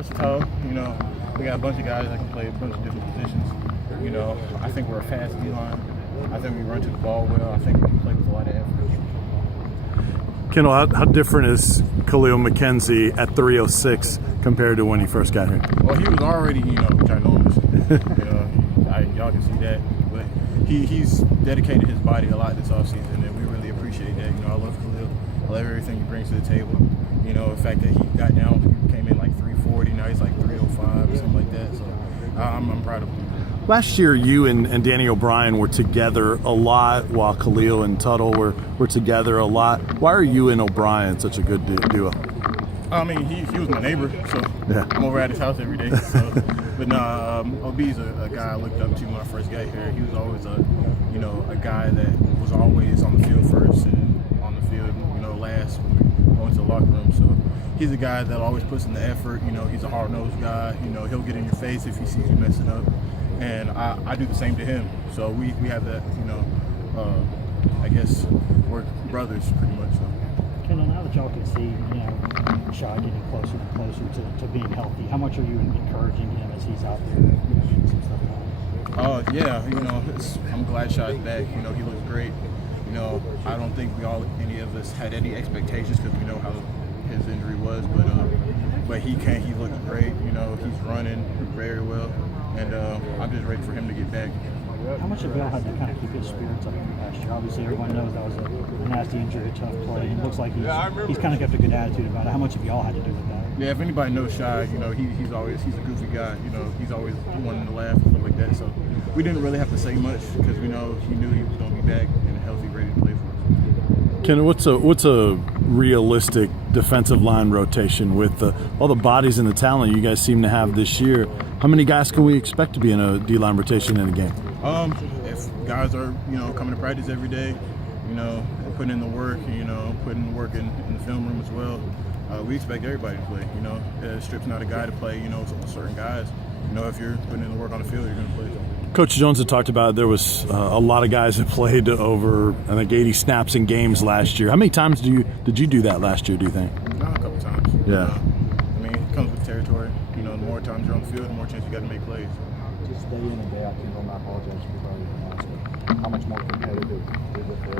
versatile. You know, we got a bunch of guys that can play a bunch of different positions. You know, I think we're a fast D-line. I think we run to the ball well. I think we can play with a lot of effort. Kendal, how different is Khalil McKenzie at 306 compared to when he first got here? Well, he was already, you know, ginormous. Y'all can see that. But he's dedicated his body a lot this offseason, and we really appreciate that. You know, I love Khalil. I love everything he brings to the table. You know, the fact that he got down, he came in like 340, now he's like 305 or something like that. So I'm proud of him. Last year, you and Danny O'Brien were together a lot, while Khalil and Tuttle were together a lot. Why are you and O'Brien such a good duo? I mean, he was my neighbor, so yeah. I'm over at his house every day. So. But nah, OB's a guy I looked up to when I first got here. He was always a guy that was always on the field first and on the field, you know, last when we go into the locker room. So he's a guy that always puts in the effort. You know, he's a hard-nosed guy. You know, he'll get in your face if he sees you messing up. And I do the same to him. So we have that, you know, I guess we're brothers pretty much. So. Kendal, now that y'all can see, you know, Shai getting closer and closer to being healthy, how much are you encouraging him as he's out there, you know, getting some stuff out? Yeah, you know, I'm glad Shai's back. You know, he looks great. You know, I don't think any of us had any expectations because we know how his injury was, but he looks great. You know, he's running very well. And I'm just ready for him to get back. How much have y'all had to kind of keep his spirits up last year? Obviously, everyone knows that was a nasty injury, a tough play. It looks like he's kind of kept a good attitude about it. How much have y'all had to do with that? Yeah, if anybody knows Shai, you know, he's a goofy guy. You know, he's always wanting to laugh and stuff like that. So we didn't really have to say much because we know he knew he was going to be back and healthy, ready to play for us. Kendal, what's a realistic defensive line rotation with all the bodies and the talent you guys seem to have this year? How many guys can we expect to be in a D-line rotation in a game? If guys are, you know, coming to practice every day, you know, putting in the work, you know, putting the work in the film room as well, we expect everybody to play. You know, Strip's not a guy to play, you know, certain guys. You know, if you're putting in the work on the field, you're going to play. Coach Jones had talked about there was a lot of guys that played over, I think, 80 snaps in games last year. How many times did you do that last year, do you think? A couple times. Yeah. I mean, it comes with territory. You know, the more times you're on the field, the more chance you got to make plays. Just day in and day out, Kendal, I apologize for probably asking. How much more competitive is it for